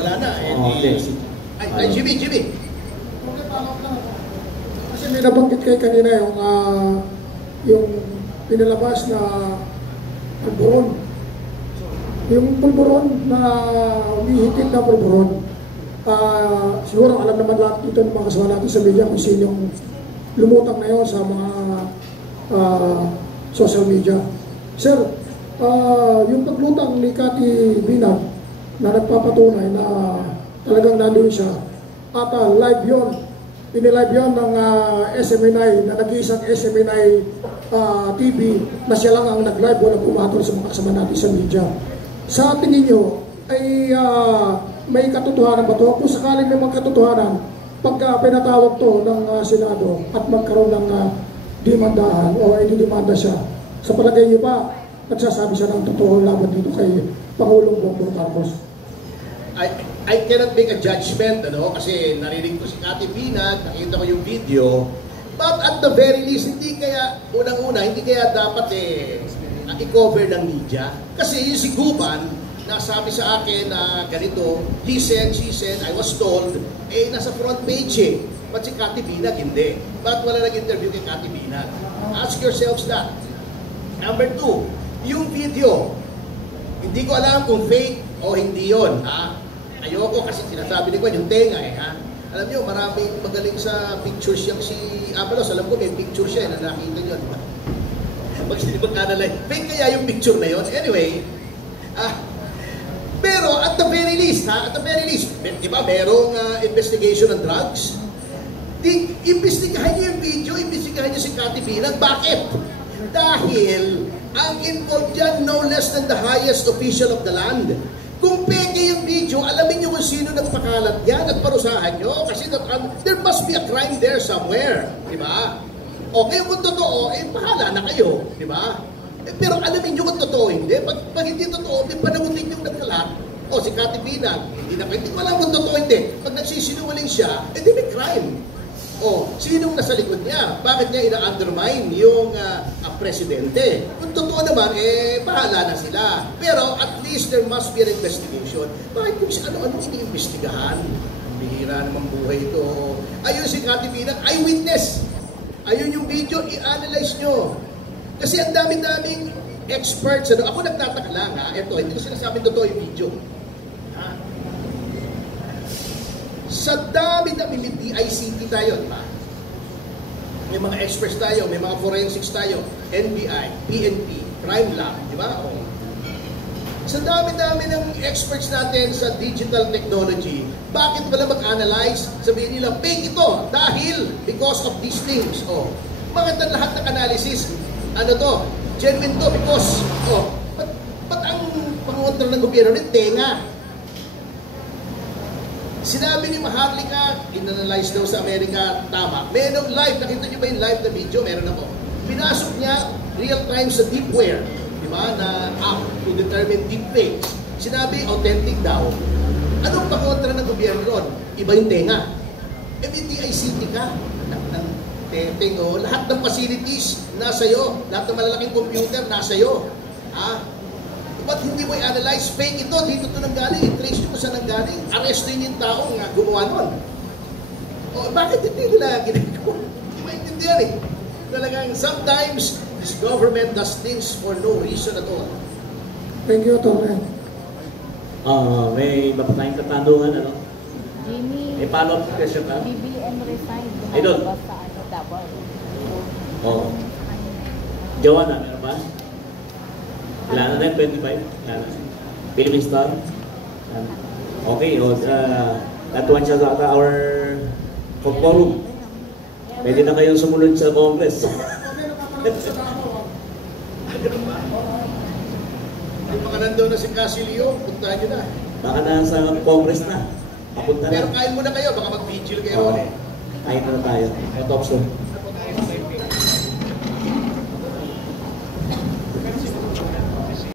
wala na. Ay, Jimmy. Okay, kasi may nabanggit kayo kanina yung pinalabas na pulburon. Yung pulburon na umihitit na pulburon. Siguro alam naman lahat dito ng mga kasama natin sa media kung sino yung lumutang na yun sa mga social media. Sir, yung paglutang ni Cathy Binag na nagpapatunay na talagang nandun siya at live yun, pinilive yun ng SMNI na nag-iisang SMNI TV na siya lang ang nag-live, walang pumatol sa mga kasama natin sa media. Sa tingin nyo ay may katotohanan ba ito? Kung sakaling may mga katotohanan, pagka pinatawag to ng Senado at magkaroon ng demandahan o ididemanda siya, sa palagay niyo pa, nagsasabi siya ng totoo laban dito kay Pangulong Bongbong Marcos? I cannot make a judgment, kasi narinig ko si Cathy Binag, nakita ko yung video, but at the very least, hindi kaya, hindi kaya dapat i-cover ng media. Kasi yung si Guban, nasabi sa akin na ganito, he said, she said, I was told, nasa front page But si Cathy Binag, hindi. Ba't wala nag-interview kay Cathy Binag? Ask yourselves that. Number 2, yung video, hindi ko alam kung fake o hindi yon. Ayoko kasi sinasabi ni Juan yung tenga Alam niyo, maraming magaling sa pictures yung si Abalos. Alam ko may picture siya na nakita niyo. Mag-analyze. Fake kaya yung picture na yon? Anyway, pero at the very least, di ba merong investigation ng drugs? Imbestigahan niyo yung video, imbestigahan niyo si Cathy Binag. Bakit? Dahil ang involved dyan no less than the highest official of the land. Kung peke yung video, alamin niyo kung sino nagpakalat yan at parusahan niyo kasi there must be a crime there somewhere. Di ba? O ngayon kung totoo, bahala na kayo. Di ba? Pero alamin niyo kung totoo hindi. Pag hindi totoo, may panahon din yung nagkalat. O si Cathy Binag, hindi ko alam kung totoo hindi. Pag nagsisinungaling siya, edi may crime. O, sinong nasa likod niya? Bakit niya ina-undermine yung presidente? Kung totoo naman, bahala na sila. Pero at least there must be an investigation. Bakit kung ano-ano iniimbestigahan? Bihira naman buhay ito. Ayun si Cathy Binag, eyewitness. Ayun yung video, i-analyze nyo. Kasi ang daming-daming experts. Ako nagtataka lang, ito, hindi ko sinasabing totoo yung video. Sa dami-dami, may DICT tayo, di ba? May mga experts tayo, may mga forensics tayo, NBI, PNP, Crime Lab, di ba? Sa dami-dami ng experts natin sa digital technology, bakit wala mag-analyze? Sabihin nila, fake ito dahil because of these things. Bakit ang lahat ng analysis, genuine to because, ba't ang pangontra ng gobyerno rin, tenga? Sinabi ni Maharlika, in-analyze daw sa Amerika, tama. Meron live, nakita niyo ba yung live na video? Meron ako. Pinasok niya real time sa deepware, di ba, na app to determine deepfakes. Sinabi, authentic daw. Anong pangontra ng gobyerno ron? Iba yung tenga. May DICT ka. Lahat ng facilities, nasa iyo. Lahat ng malalaking computer, nasa iyo. Ba't hindi mo i-analyze? Fake ito, dito ito nanggaling, i-trace nyo kung saan nanggaling, arrestin yung taong gumawa nun. Bakit hindi nila ginagawa? Hindi maintindihan Talagang sometimes, this government does things for no reason at all. Thank you, Tony. May mapatayang katanungan, Jimmy, may follow-up question ka? BBM resigned. Idol. Sa Davao. Joanna, meron ba? Wala na 25? Wala na. Philippine Star? Okay, natuwan siya sa our forum. Pwede na kayong sumunod sa Congress. Baka nandun na si Casilio, puntahan nyo na. Baka na sa Congress na. Papunta na. Pero kain muna kayo, baka mag-vigil kayo. Kain na tayo. Otopson.